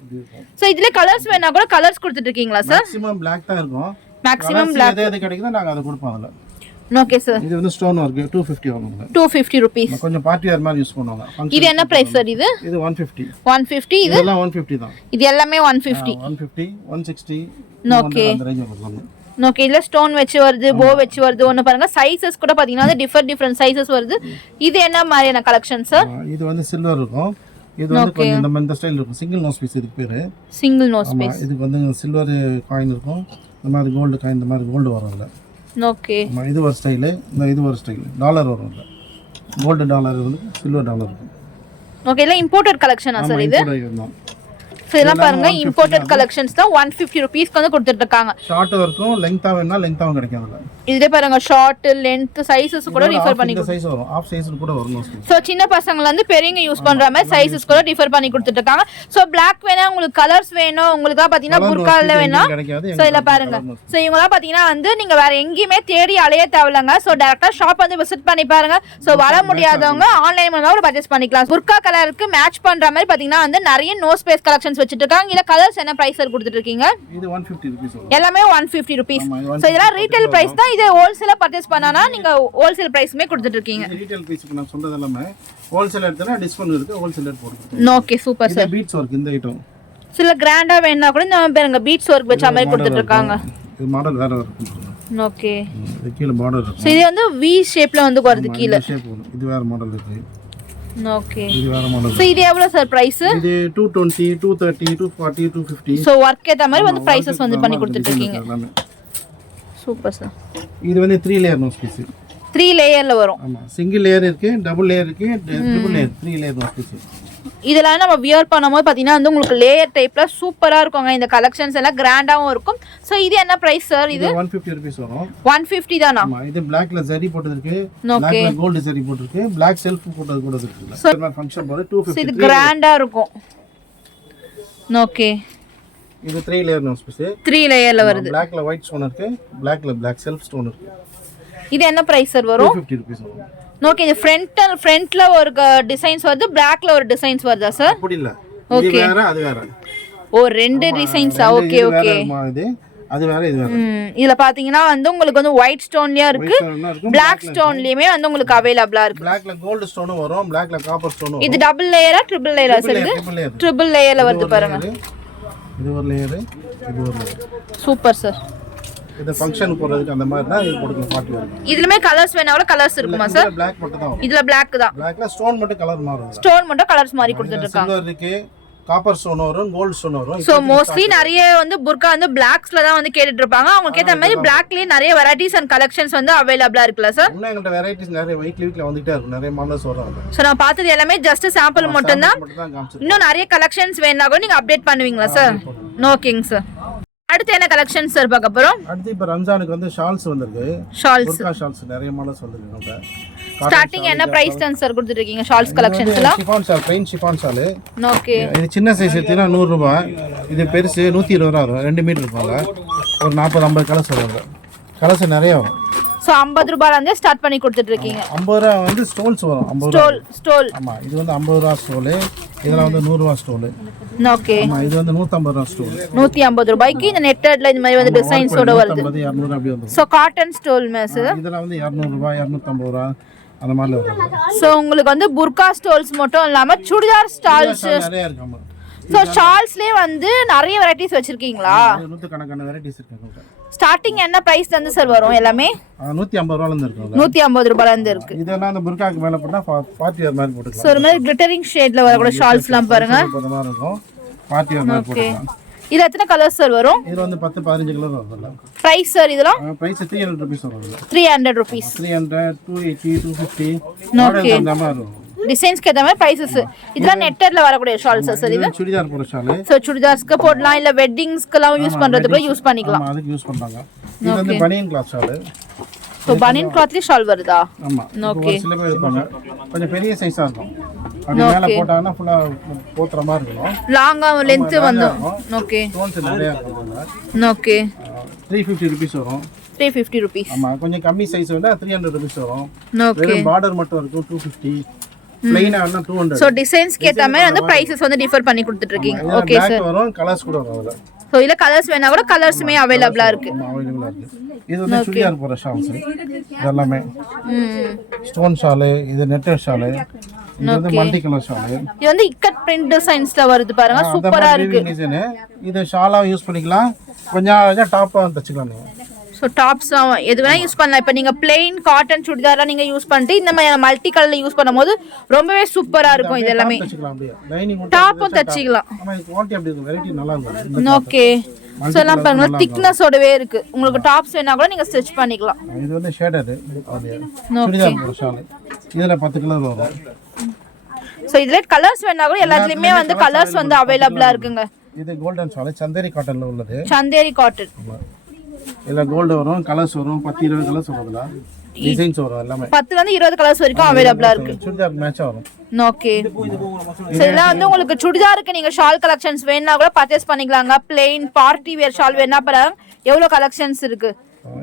சோ இதுல கலர்ஸ் வேணா கூட கலர்ஸ் கொடுத்துட்டு இருக்கீங்களா சார்? மேக்ஸிமம் Black தான் இருக்கும். மேக்ஸிமம் Black எது கிடைக்குதோ நாங்க அத கொடுப்போம். அதுல ஓகே சார். இது வந்து ஸ்டோன் வர்க் 250 வரும். 250 rupees. கொஞ்சம் பார்ட்டி வேர் மாதிரி யூஸ் பண்ணுவாங்க. இது என்ன பிரைஸ் சார்? இது 150. 150. இது எல்லாம் 150 தான். இது எல்லாமே 150. 150 160. ஓகே அந்த ரேஞ்ச் வரும். ஓகே, இதுல ஸ்டோன் வெச்சு வருது, போ வெச்சு வருது. ஒன்னு பாருங்க, சைஸஸ் கூட பாத்தீங்கன்னா டிஃபரெண்ட் சைஸஸ் வருது. இது என்ன மாதிரியான கலெக்ஷன் சார்? இது வந்து சில்வர் இருக்கும். இது வந்து கொஞ்சம் இந்த ஸ்டைல் இருக்கும். சிங்கிள் நோஸ் பீஸ் இதுக்கு பேரு. Single nose piece. இதுக்கு வந்து சில்வர் காயின் இருக்கும். இந்த மாதிரி கோல்டு காயின், இந்த மாதிரி கோல்டு வரும் அதுல. ஓகே, இது ஒரு ஸ்டைல். இது ஒரு ஸ்டைல். டாலர் வரும் அதுல. கோல்டு டாலர் வந்து சில்வர் டாலர் இருக்கும். ஓகே, இல்ல இம்போர்ட்டட் கலெக்ஷனா சார் இது? சோ இதெல்லாம் பாருங்க, இம்போர்ட்டட் கலெக்ஷன்ஸ் தான். 150 ரூபீஸ்க்கு வந்து கொடுத்துட்டு இருக்காங்க. ஷார்ட் இருக்கும், லெங்தா வேணா லெங்தாவும் கிடைக்கும் அதுல. இதுல பாருங்க ஷார்ட், லெந்த், சைஸஸ் கூட டிஃபர் பண்ணி சைஸ் வரும். ஆஃப் சைஸ் கூட வரும். சோ சின்ன பசங்கல இருந்து பெரியவங்க யூஸ் பண்ற மாதிரி சைஸஸ் கூட டிஃபர் பண்ணி கொடுத்துட்டு இருக்காங்க. சோ Black வேணா உங்களுக்கு கலர்ஸ் வேணும், உங்களுக்கு பாத்தீங்கன்னா புர்கால வேணா. சோ இல்ல பாருங்க, சோ இவங்கலாம் பாத்தீங்கன்னா வந்து நீங்க வேற எங்கயுமே தேடி அலைய தேவலங்க. சோ டைரக்டா ஷாப் வந்து விசிட் பண்ணி பாருங்க. சோ வர முடியாதவங்க ஆன்லைன் மூலமா கூட பர்ச்சேஸ் பண்ணிக்கலாம். புர்கா கலருக்கு மேட்ச் பண்ற மாதிரி பாத்தீங்கன்னா வந்து நிறைய நோ ஸ்பேஸ் கலெக்ஷன்ஸ் வச்சிட்டு இருக்காங்க. இல்ல கலர்ஸ் என்ன பிரைஸ் கொடுத்துட்டு இருக்கீங்க? இது 150 ரூபீஸ். எல்லாமே 150 ரூபீஸ். சோ இதெல்லாம் ரீட்டைல் பிரைஸ் தான். இது ஹோல்சேலா பர்ச்சேஸ் பண்ணானா நீங்க ஹோல்சேல் பிரைஸ்மே கொடுத்துட்டு இருக்கீங்க. ரீட்டைல் பிரைஸ்க்கு நான் சொல்றது எல்லாமே ஹோல்சேல் எடுத்தனா டிஸ்கவுண்ட் இருக்கு. ஹோல்சேல் ரேட் போடுறோம். Okay super sir. இது பீட்ஸ் வர்க் இந்த ஐட்டம். சில கிராண்டா வேணா கூட நம்ம பாருங்க பீட்ஸ் வர்க் வச்ச மாதிரி கொடுத்துட்டு இருக்காங்க. இது மாடல் வேற வரும். ஓகே, இது கீழ பார்டர் இருக்கு. சோ இது வந்து V ஷேப்ல வந்து வருது கீழ. இது வேற மாடல் இருக்கு. ஓகே, இது வேற மாடல். சோ இது எவ்வளவு சார் பிரைஸ்? இது 220, 230, 240, 250. சோ வர்க் ஏத்த மாதிரி வந்து பிரைसेस வந்து பண்ணி கொடுத்துட்டு இருக்கீங்க. Super sir. இது வந்து 3 லேயர் நோஸ் பீஸ். 3 லேயர்ல வரும். ஆமா, சிங்கிள் லேயர் இருக்கு, டபுள் லேயர் இருக்கு, triple layer, 3 layer nose piece. இதெல்லாம் நம்ம வியர் பண்ணும்போது பாத்தீங்கன்னா வந்து உங்களுக்கு லேயர் டைப்ல சூப்பரா இருக்குங்க. இந்த கலெக்ஷன்ஸ் எல்லாம் கிராண்டாவும் இருக்கும். சோ இது என்ன பிரைஸ் சார்? இது 150 ரூபீஸ் வரும். 150 தானா? ஆமா, இது Blackல ஜரி போட்டுருக்கு, Blackல கோல்ட் ஜரி போட்டுருக்கு, Black செல்ஃப் போட்டது கூட இருக்கு. சோ ஃபங்க்ஷன் போல 250. இது கிராண்டா இருக்கும். ஓகே, இது 3 லேயர் நோஸ் பீஸ். 3 லேயர்ல வருது. Blackல ஒயிட் ஸ்டோன் இருக்கு, Blackல Black செல்ஃப் ஸ்டோன் இருக்கு. இது என்ன பிரைஸ் சார் வரும்? 250 ரூபீஸ் வரும். ஓகே, இது ஃப்ரண்ட்ல ஒரு டிசைன்ஸ் வருது, Blackல ஒரு டிசைன்ஸ் வருதா சார்? அப்படி இல்ல, இது வேற அது வேற. ஓ, ரெண்டு டிசைன்ஸா? ஓகே ஓகே, இது அது வேற இது வேற. இதுல பாத்தீங்கன்னா வந்து உங்களுக்கு வந்து ஒயிட் ஸ்டோன்லயே இருக்கு, Black ஸ்டோன்லயுமே வந்து உங்களுக்கு அவேலபிளா இருக்கு. Blackல கோல்ட் ஸ்டோனும் வரும், Blackல காப்பர் ஸ்டோனும் வரும். இது டபுள் லேயரா ட்ரிபிள் லேயரா சார்? இது ட்ரிபிள் லேயர்ல வருது பாருங்க. இது ஒரு லேயர், இது ஒரு லேயர். Super sir. இது ஃபங்க்ஷன் போறதுக்கு அந்த மாதிரி தான் இது கொடுக்கணும். பார்ட்டி வரும். இதுலமே கலர்ஸ் வேணால கலர்ஸ் இருக்குமா சார்? Black மட்டும் தான் வரும். இதுல Black தான். Blackல ஸ்டோன் மட்டும் கலர் மாறும். ஸ்டோன் மட்டும் கலர்ஸ் மாறி கொடுத்துட்டு இருக்காங்க. சில்வர் இருக்கு, காப்பர் ஸ்டோன் வரும், கோல்ட் ஸ்டோன் வரும். சோ மோஸ்ட்லி நிறைய வந்து புர்கா வந்து Blacksல தான் வந்து கேட்டிட்டு இருப்பாங்க. அவங்களுக்கு ஏத்த மாதிரி Blackலயே நிறைய வெரைட்டிஸ் அண்ட் கலெக்ஷன்ஸ் வந்து அவேலபிளா இருக்குல சார்? இன்னும் எங்கட்ட வெரைட்டிஸ் நிறைய வீக்ல வந்துட்டே இருக்கு. நிறைய மாடல்ஸ் வரும். சோ நான் பார்த்தது எல்லாமே ஜஸ்ட் சாம்பிள் மட்டும் தான். இன்னும் நிறைய கலெக்ஷன்ஸ் வேணா கூட நீங்க அப்டேட் பண்ணுவீங்களா சார்? ஓகேங்க சார். அடுத்து என்ன கலெக்ஷன் சார் பார்க்க போறோம்? அடுத்து இப்ப ரம்ஜானுக்கு வந்து ஷால்ஸ் வந்திருக்கு. புர்கா ஷால்ஸ் நிறைய மாடல்ஸ் வந்திருக்கு. நம்ம ஸ்டார்டிங் என்ன பிரைஸ் தான் சார் கொடுத்துட்டு இருக்கீங்க ஷால்ஸ் கலெக்ஷன்ஸ்ல? Chiffon shawl, plain chiffon shawl. Okay, இது சின்ன சைஸ் எடுத்தீங்கன்னா 100 ரூபாய். இது பெருசு 120 ரூபாய் வரும். 2 மீட்டர் இருப்பாங்க. ஒரு 40-50 கலர்ஸ் வரும். கலர்ஸ் நிறைய வரும். சோ 50 ரூபாயில இருந்து ஸ்டார்ட் பண்ணி கொடுத்துட்டு இருக்கீங்க. 50 ரூபாய் வந்து ஸ்டோல்ஸ் வரும். 50 ரூபாய் ஸ்டோல். ஆமா, இது வந்து 50 ரூபாய் ஸ்டோல். இதெல்லாம் வந்து 100 ரூபாய் ஸ்டோல். ஓகே, ஆமா, இது வந்து 150 ரூபாய் ஸ்டோல். 150 ரூபாய்க்கு இந்த நெட்டட்ல இந்த மாதிரி வந்து டிசைன்ஸோட வருது. 150 200 அப்படி வந்து. So cotton stole maze. இதெல்லாம் வந்து 200 ரூபாய் 250 ரூபாய் அந்த மாதிரி வரும். சோ உங்களுக்கு வந்து புர்கா ஸ்டோல்ஸ் மட்டும் இல்லாம சுடிதார் ஸ்டால்ஸ் நிறைய இருக்கு. ஸோ ஷால்ஸ்லேயே வந்து நிறைய வெரைட்டிஸ் வச்சிருக்கீங்களா? நூற்றுக்கணக்கான வெரைட்டிஸ் இருக்குங்க. ஸ்டார்டிங் என்ன பிரைஸ் வந்து சார் வரும்? எல்லாமே 150 ரூபாயிலேருந்து இருக்கு. 150 ரூபாயிலேருந்து இருக்கு. இதெல்லாம் அந்த புர்காக்கு மேலே போட்டால் பார்ட்டி வேர் மாதிரி போட்டுக்கலாம். ஸோ ஒரு மாதிரி கிளிட்டரிங் ஷேட்ல வரக்கூடிய ஷால்ஸ்லாம் பாருங்க. இருக்கும் பார்ட்டி வேர் மாதிரி போட்டுக்கலாம். இதுல எத்தனை கலர்ஸ் சார் வரும்? இதுல வந்து 10-15 கலர் வரும். பிரைஸ் சார் இதெல்லாம்? பிரைஸ் 300 ரூபீஸ் வரும். 300 ரூபீஸ். 300, 280, 250 ஓகே. அந்த மாதிரி வரும். டிசைன்ஸ்க்கு ஏத்த மாதிரி பிரைசஸ். இதெல்லாம் நெட்டர்ல வரக்கூடிய ஷால்ஸ் சார் இது? சுடிதார் போற ஷால். சோ சுடிதார்ஸ்க்கு போடலாம், இல்ல வெட்டிங்ஸ்க்குலாம் யூஸ் பண்றதுக்கு யூஸ் பண்ணிக்கலாம். அதுக்கு யூஸ் பண்றாங்க. இது வந்து பனியன் கிளாத் ஷால். சோ பனியன் கிளாத்லயே ஷால் வருதா? ஆமா. ஓகே. சில பேர் எடுப்பாங்க. கொஞ்சம் பெரிய சைஸா இருக்கும். அது மேல போட்டாங்கன்னா ஃபுல்லா போட்ற மாதிரி இருக்கும். லாங்கா லெந்த் வந்து. ஓகே. ஸ்டோன்ஸ் நிறைய இருக்கும். ஓகே. 350 ரூபீஸ் வரும். 350 ரூபீஸ். ஆமா, கொஞ்சம் கம்மி சைஸ் வேணா 300 ரூபீஸ் வரும். ஓகே. வெறும் பார்டர் மட்டும் இருக்கும் 250. ப்ளைனா வேணா 200. சோ டிசைன்ஸ்க்கு ஏத்த மாதிரி வந்து பிரைசஸ் வந்து டிஃபர் பண்ணி கொடுத்துட்டு இருக்கீங்க. Okay sir. வரும் கலர்ஸ் கூட வரும் அதுல. சோ இல்ல கலர்ஸ் வேணா கூட கலர்ஸ்மே அவேலபிளா இருக்கு. அவேலபிளா இருக்கு. இது வந்து சுடிதார் போற ஷால்ஸ். இதெல்லாம் ஸ்டோன் ஷால், இது நெட்டர் ஷால். இது வந்து மல்டி கலர் ஷால். இது வந்து இக்கட் பிரிண்ட் டிசைன்ஸ்ல வருது பாருங்க, சூப்பரா இருக்கு. இது ஷாலா யூஸ் பண்ணிக்கலாம். கொஞ்சம் டாப்பா தச்சுக்கலாம் நீங்க. ஸோ டாப்ஸ் எது வேணா யூஸ் பண்ணலாம். இப்போ நீங்கள் பிளெயின் காட்டன் சுடிதாரெலாம் நீங்கள் யூஸ் பண்ணிட்டு இந்த மாதிரி மல்டி கலரில் யூஸ் பண்ணும்போது ரொம்பவே சூப்பராக இருக்கும். இது எல்லாமே டாப்பும் தச்சிக்கலாம். ஓகே. ஸோ எல்லாம் பாருங்க திக்னஸோடவே இருக்கு. உங்களுக்கு டாப்ஸ் வேணா கூட நீங்கள் ஸ்டிச் பண்ணிக்கலாம். இது வந்து ஷேடட் சுடிதார் போற ஷால். இதில் 10 கலர் வரும். ஸோ இதில் கலர்ஸ் வேணா கூட எல்லாத்துலேயுமே வந்து கலர்ஸ் வந்து அவைலபிளாக இருக்குங்க. இது கோல்டன் ஷால், சந்தேரி காட்டன்ல உள்ளது. சந்தேரி காட்டன். இல்ல கோல்ட் வரும், கலர்ஸ் வரும், 10-20 கலர்ஸ் வருதுல. டிசைன்ஸ் வரும் எல்லாமே. 10ல இருந்து 20 கலர்ஸ் வரைக்கும் அவேலபிளா இருக்கு. சுடிதார் மேட்சா வரும். ஓகே. இதெல்லாம் வந்து உங்களுக்கு சுடிதாருக்கு நீங்க ஷால் கலெக்ஷன்ஸ் வேணா கூட பர்ச்சேஸ் பண்ணிக்கலாங்க. பிளெயின் பார்ட்டி வேர் ஷால் வேணா பாருங்க எவ்வளவு கலெக்ஷன்ஸ் இருக்கு.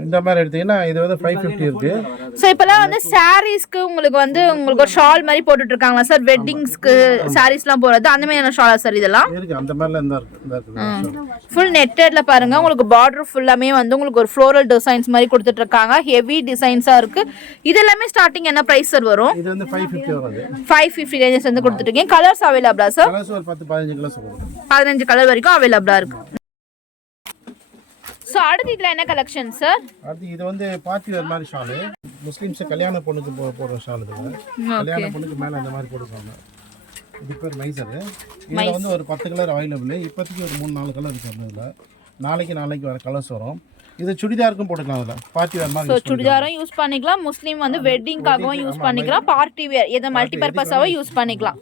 இந்த மாதிரி எடுத்தீங்கன்னா இது வந்து 550 இருக்கு. சோ இப்பலாம் வந்து சாரீஸ்க்கு உங்களுக்கு ஒரு ஷால் மாதிரி போட்டுட்டு இருக்காங்களா சார்? வெட்டிங்ஸ்க்கு சாரீஸ்லாம் போறது அந்த மாதிரியான ஷாலா சார் இதெல்லாம்? இருக்கு அந்த மாதிரில இருக்கு. ஃபுல் நெட்டட்ல பாருங்க உங்களுக்கு பார்டர் ஃபுல்லாமே வந்து உங்களுக்கு ஒரு ஃப்ளோரல் டிசைன்ஸ் மாதிரி கொடுத்துட்டு இருக்காங்க. ஹெவி டிசைன்ஸா இருக்கு. இது எல்லாமே ஸ்டார்டிங் என்ன பிரைஸ் சார் வரும்? இது வந்து 550 வருது. 550 ரேஞ்சஸ் வந்து கொடுத்துட்டு இருக்கீங்க. கலர்ஸ் அவேலபிளா சார்? கலர்ஸ் ஒரு 10-15 கலர்ஸ் வரும். 15 கலர் வரைக்கும் அவேலபிளா இருக்கு. சோ அடுத்து இதுல என்ன கலெக்ஷன் சார்? அடுத்து இது வந்து பார்ட்டி வேர் மாதிரி ஷால். முஸ்லிம்ஸ் கல்யாண பொண்ணுக்கு போடுற ஷால் இது. கல்யாண பொண்ணுக்கு மேல அந்த மாதிரி போடுறாங்க. இது பேர் மைசர். இதுல வந்து ஒரு 10 கலர் அவைலபிள். இப்போதைக்கு ஒரு 3-4 கலர் இருக்கு அதுல. நாளைக்கு வர கலர்ஸ் வரும். இது சுடிதாருக்கும் போட்டுக்கலாம். அதுல பார்ட்டி வேர் மாதிரி. சோ சுடிதாரும் யூஸ் பண்ணிக்கலாம். முஸ்லிம் வந்து வெட்டிங்காகவும் யூஸ் பண்ணிக்கலாம். பார்ட்டி வேர் எதை மல்டி பர்பஸாவும் யூஸ் பண்ணிக்கலாம்.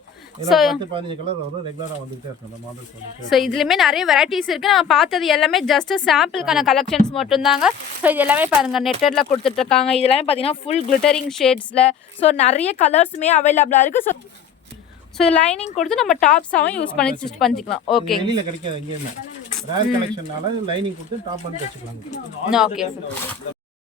சோ 10-15 கலர் வரும். ரெகுலரா வந்துட்டே இருக்கு அந்த மாடல்ஸ் வந்து. சோ இதுலயே நிறைய வெரைட்டிஸ் இருக்கு. நான் பார்த்தது எல்லாமே ஜஸ்ட் சாம்பிள்கான கலெக்ஷன்ஸ் மட்டும் தாங்க. சோ இது எல்லாமே பாருங்க நெட்டட்ல கொடுத்துட்டு இருக்காங்க. இது எல்லாமே பாத்தீங்கன்னா ஃபுல் கிளிட்டரிங் ஷேட்ஸ்ல. சோ நிறைய கலர்ஸ்மே அவேலபிளா இருக்கு. சோ லைனிங் கொடுத்து நம்ம டாப்ஸாவும் யூஸ் பண்ணி ஸ்டிச் பண்ணிக்கலாம். ஓகே. வெளியில கிடைக்காது எங்கேயுமே. ரேர் கலெக்ஷனால லைனிங் கொடுத்து டாப் பண்ணி வெச்சுக்கலாம். ஓகே.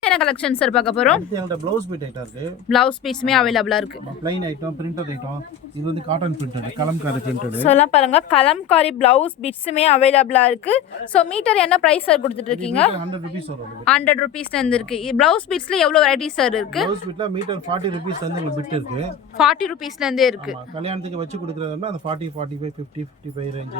என்ன கலெக்ஷன் சார் பார்க்க போறோம்? இந்த ப்ளவுஸ் பீட் ஐட்டம் இருக்கு. ப்ளவுஸ் பீட்ஸ்மே அவேலபிளா இருக்கு. Plain item, printed item. இது வந்து cotton printed, Kalamkari printed. So எல்லாம் பாருங்க கலம்காரி ப்ளவுஸ் பீட்ஸ்மே அவேலபிளா இருக்கு. சோ மீட்டர் என்ன பிரைஸ் சார் கொடுத்துட்டு இருக்கீங்க? 100 ரூபீஸ் வரும். 100 ரூபீஸ்ல இருந்து இருக்கு. ப்ளவுஸ் பீட்ஸ்ல எவ்வளவு வெரைட்டிஸ் சார் இருக்கு? ப்ளவுஸ் பீட்ல மீட்டர் 40 ரூபீஸ்ல இருந்து உங்களுக்கு பிட் இருக்கு. 40 ரூபீஸ்ல இருந்தே இருக்கு. கல்யாணத்துக்கு வச்சு கொடுக்கறதுனா அந்த 40, 45, 50, 55 ரேஞ்ச்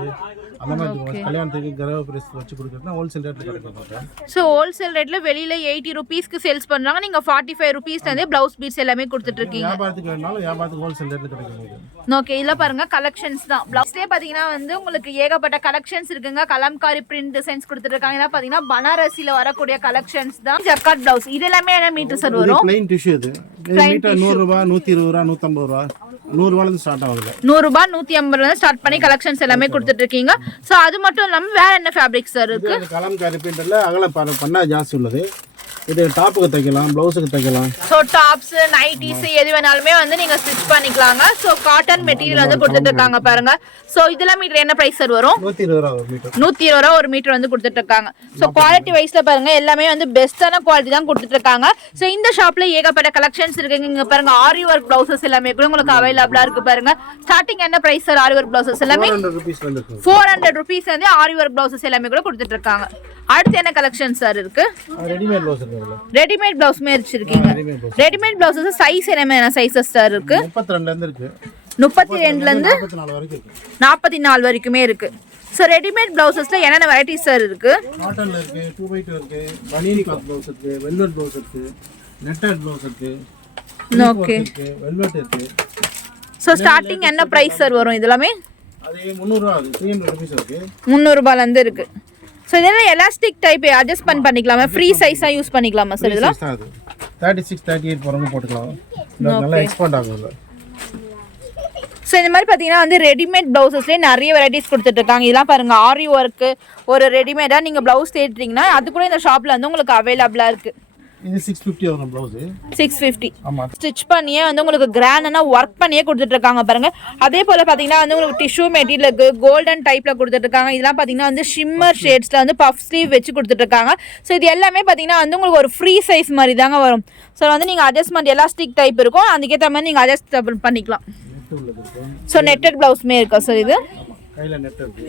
அந்த மாதிரி. கல்யாணத்துக்கு கிரக பிரைஸ் வச்சு கொடுக்கறதுனா ஹோல்சேல் ரேட்ல கிடைக்கும். சோ ஹோல்சேல் ரேட்ல வெளியில 80 ரூபீஸ்க்கு சேல்ஸ் பண்றாங்க. நீங்க 45 ரூபீஸ்ல இருந்தே ப்ளவுஸ் பீட்ஸ் எல்லாமே கொடுத்துட்டு இருக்கீங்க. வியாபாரத்துக்கு வேணாலும் வியாபாரத்துக்கு ஹோல்சேல் ரேட்ல கிடைக்கும். ஓகே. இல்ல பாருங்க கலெக்ஷன்ஸ் தான். ப்ளவுஸ்லயே பாத்தீங்கன்னா வந்து உங்களுக்கு ஏகப்பட்ட கலெக்ஷன்ஸ் இருக்குங்க. கலம்காரி பிரிண்ட் டிசைன்ஸ் கொடுத்துட்டு இருக்காங்க. இத பாத்தீங்கன்னா பனாரசில வரக்கூடிய கலெக்ஷன்ஸ் தான். ஜக்கார்ட் ப்ளவுஸ் இது எல்லாமே என்ன மீட்டர் சார் வரும்? ப்ளைன் டிஷ்யூ இது. மீட்டர் 100 ரூபாய், 120 ரூபாய், 150 ரூபாய், 100 ரூபாயில இருந்து ஸ்டார்ட் ஆகுது. 100 ரூபாய் 150 ரூபாயில ஸ்டார்ட் பண்ணி கலெக்ஷன்ஸ் எல்லாமே கொடுத்துட்டு இருக்கீங்க. சோ அது மட்டும் இல்லாம வேற என்ன ஃபேப்ரிக் சார் இருக்கு? கலம்காரி பிரிண்ட்ல அகலம் பண்ணா ஜாஸ்தி உள்ளது. இது டாப்புக்கு தைக்கலாம், ப்ளவுஸுக்கு தைக்கலாம். ஸோ டாப்ஸ், நைட்டிஸ் எது வேணாலுமே வந்து நீங்க ஸ்டிச் பண்ணிக்கலாங்க. ஸோ காட்டன் மெட்டீரியல் வந்து கொடுத்துட்டு இருக்காங்க பாருங்க. ஸோ இதெல்லாம் மீட்டர் என்ன பிரைஸ் சார் வரும்? 120 ரூபா ஒரு மீட்டர். 120 ரூபா ஒரு மீட்டர் வந்து கொடுத்துட்டு இருக்காங்க. ஸோ குவாலிட்டி வைஸ்ல பாருங்க எல்லாமே வந்து பெஸ்டான குவாலிட்டி தான் கொடுத்துட்டு இருக்காங்க. ஸோ இந்த ஷாப்ல ஏகப்பட்ட கலெக்ஷன்ஸ் இருக்குங்க. இங்க பாருங்க ஆரி ஒர்க் ப்ளவுசஸ் எல்லாமே கூட உங்களுக்கு அவைலபிளா இருக்கு பாருங்க. ஸ்டார்டிங் என்ன பிரைஸ் சார் ஆரி ஒர்க் ப்ளவுசஸ் எல்லாமே? 400 ரூபீஸ்ல இருந்து ஆரி ஒர்க் ப்ளவுசஸ் எல்லாமே கூட கொடுத்துட்டு இருக்காங்க. அடுத்து என்ன கலெக்ஷன் சார் இருக்கு? ரெடிமேட் ப்ளவுஸ் இருக்கு. ரெடிமேட் ப்ளவுஸ் மே வச்சிருக்கீங்க. ரெடிமேட் ப்ளவுஸஸ் சைஸ் என்ன சைஸஸ் சார் இருக்கு? 32 ல இருந்து இருக்கு. 32லேருந்து 44 வரைக்கும் இருக்கு. 44 வரைக்குமே இருக்குது. ஸோ ரெடிமேட் ப்ளவுசஸில் என்னென்ன வெரைட்டிஸ் சார் இருக்குது? காட்டனில் இருக்குது, 2x2 இருக்குது, பனியனி கிளாத் ப்ளவுஸ் இருக்குது, வெல்வெட் ப்ளவுஸ் இருக்குது, நெட்டட் ப்ளவுஸ் இருக்குது, ஓகே, வெல்வெட் இருக்குது. ஸோ ஸ்டார்டிங் என்ன ப்ரைஸ் சார் வரும் இது எல்லாமே? அது 300 ரூபா, அது 300 ருபீஸ் இருக்குது. 300 ரூபாயிலேருந்து இருக்குது. ஸோ இதெல்லாம் எலாஸ்டிக் டைப் அட்ஜஸ்ட் பண்ணிக்கலாமா? ஃப்ரீ சைஸாக யூஸ் பண்ணிக்கலாமா சார் இதெல்லாம்? 36, 38 போகிறவங்க போட்டுக்கலாம். நல்லா எக்ஸ்பேண்ட் ஆகும் இல்லை. ஸோ இந்த மாதிரி பார்த்தீங்கன்னா வந்து ரெடிமேட் ப்ளவுசஸ்லேயே நிறைய வெரைட்டிஸ் கொடுத்துட்ருக்காங்க. இதெல்லாம் பாருங்கள், ஆரி ஒர்க்கு ஒரு ரெடிமேடாக நீங்கள் ப்ளவுஸ் தேடுறீங்கன்னா அது கூட இந்த ஷாப்பில் வந்து உங்களுக்கு அவைலபிளாக இருக்குது. இது 650 வரும் ப்ளவுஸ். 650. ஆமாம். ஸ்டிச் பண்ணியே வந்து உங்களுக்கு கிராண்டாக ஒர்க் பண்ணியே கொடுத்துட்ருக்காங்க பாருங்கள். அதே போல் பார்த்தீங்கன்னா வந்து உங்களுக்கு டிஷ்யூ மெட்டீரியலுக்கு கோல்டன் டைப்பில் கொடுத்துட்ருக்காங்க. இதெல்லாம் பார்த்தீங்கன்னா வந்து ஷிம்மர் ஷேட்ஸில் வந்து பஃப் ஸ்லீவ் வச்சு கொடுத்துட்ருக்காங்க. ஸோ இது எல்லாமே பார்த்தீங்கன்னா வந்து உங்களுக்கு ஒரு ஃப்ரீ சைஸ் மாதிரி தாங்க வரும். ஸோ வந்து நீங்கள் அட்ஜஸ்ட்மெண்ட் எலாஸ்டிக் டைப் இருக்கும், அதுக்கேற்ற மாதிரி நீங்கள் அட்ஜஸ்ட் பண்ணிக்கலாம். ஸோ நெட்டட் ப்ளவுஸுமே இருக்கா சார் இது? கையில் நெட் இருக்கு.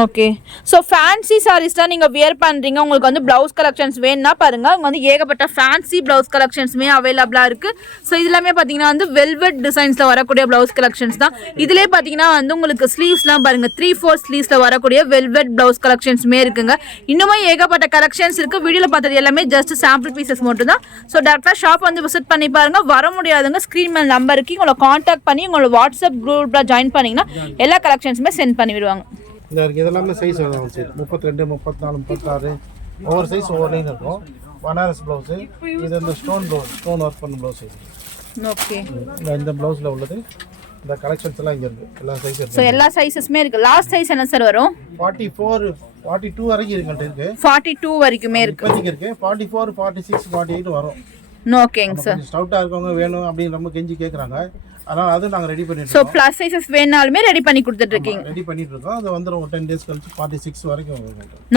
ஓகே. ஸோ ஃபேன்சி சாரீஸ்லாம் நீங்கள் வியர் பண்ணுறீங்க, உங்களுக்கு வந்து ப்ளவுஸ் கலெக்ஷன்ஸ் வேணும்னா பாருங்கள், அங்கே வந்து ஏகப்பட்ட ஃபேன்சி ப்ளவுஸ் கலெக்ஷன்ஸுமே அவைலபிளாக இருக்குது. ஸோ இதெல்லாமே பார்த்தீங்கன்னா வந்து வெல்வெட் டிசைன்ஸில் வரக்கூடிய ப்ளவுஸ் கலெக்ஷன்ஸ் தான். இதிலே பார்த்தீங்கன்னா வந்து உங்களுக்கு ஸ்லீவ்ஸ்லாம் பாருங்கள், 3/4 ஸ்லீவ்ஸில் வரக்கூடிய வெல்வெட் ப்ளவுஸ் கலெக்ஷன்ஸுமே இருக்குங்க. இன்னுமே ஏகப்பட்ட கலெக்ஷன்ஸ் இருக்குது. வீடியோவில் பார்த்தது எல்லாமே ஜஸ்ட் சாம்பிள் பீசஸ் மட்டும் தான். ஸோ டேரெக்டாக ஷாப் வந்து விசிட் பண்ணி பாருங்கள். வர முடியாதுங்க, ஸ்க்ரீன் மேல் நம்பருக்கு உங்களை காண்டாக்ட் பண்ணி உங்களோட வாட்ஸ்அப் குரூப்பில் ஜாயின் பண்ணிங்கன்னா எல்லா கலெக்ஷன்ஸுமே சென்ட் பண்ணி விடுவாங்க. இதெல்லாமே சைஸ் வரும். 32, 34, 36 ஒவ்வொரு சைஸ் ஒவ்வொரு லைன் இருக்கும். பனாரஸ் ப்ளவுஸு, இது இந்த ஸ்டோன் ஒர்க் பண்ண ப்ளவுஸ். ஓகே. இந்த ப்ளவுஸில் உள்ளது இந்த கலெக்ஷன்ஸ் எல்லாம் இங்கே இருக்குது. எல்லா சைஸ் ஸோ எல்லா சைஸஸுமே இருக்குது. லாஸ்ட் சைஸ் என்ன சார் வரும்? 44, 42 வரைக்கும் இருக்கு. 42 வரைக்குமே இருக்குது. இப்போதைக்கு இருக்குது. 44, 46, 48 வரும். ஓகேங்க சார். ஸ்டவுட்டாக இருக்கவங்க வேணும் அப்படின்னு ரொம்ப கெஞ்சி கேட்குறாங்க. அதனால் அது நாங்கள் ரெடி பண்ணிட்டு ஸோ ப்ளஸ் சைஸஸ் வேணாலுமே ரெடி பண்ணி கொடுத்துட்ருக்கீங்க. ரெடி பண்ணிட்டு இருக்கோம். அது வந்துடும் 10 days கழிச்சு 46 வரைக்கும்.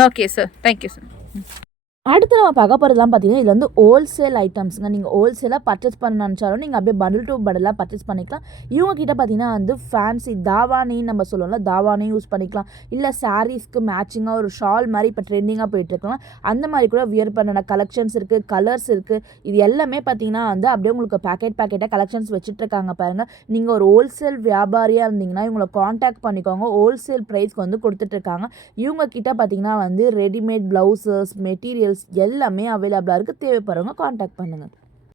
Okay sir, thank you sir. அடுத்து நம்ம பார்க்க போகிறதுலாம் பார்த்தீங்கன்னா இது வந்து ஹோல்சேல் ஐட்டம்ஸுங்க. நீங்கள் ஹோல்சேலாக பர்ச்சேஸ் பண்ண நினச்சாலும் நீங்கள் அப்படியே பண்டில் டு பண்டிலாக பர்ச்சேஸ் பண்ணிக்கலாம். இவங்க கிட்ட பார்த்தீங்கன்னா வந்து ஃபேன்சி தாவானின்னு நம்ம சொல்லுவோம்ல, தாவானியும் யூஸ் பண்ணிக்கலாம். இல்லை சாரீஸ்க்கு மேட்சிங்காக ஒரு ஷால் மாதிரி இப்போ ட்ரெண்டிங்காக போயிட்டுருக்கலாம், அந்த மாதிரி கூட வியர் பண்ண கலெக்ஷன்ஸ் இருக்குது, கலர்ஸ் இருக்குது. இது எல்லாமே பார்த்தீங்கன்னா வந்து அப்படியே உங்களுக்கு பேக்கெட்டாக கலெக்ஷன்ஸ் வச்சுட்ருக்காங்க பாருங்கள். நீங்கள் ஒரு ஹோல்சேல் வியாபாரியாக இருந்தீங்கன்னா இவங்களை காண்டாக்ட் பண்ணிக்கோங்க. ஹோல்சேல் ப்ரைஸ்க்கு வந்து கொடுத்துட்ருக்காங்க. இவங்க கிட்ட பார்த்தீங்கன்னா வந்து ரெடிமேட் ப்ளவுசஸ், மெட்டீரியல்ஸ் எல்லாமே அவைலபிளாக இருக்குது. தேவைப்படுறவங்க காண்டாக்ட் பண்ணுங்கள்.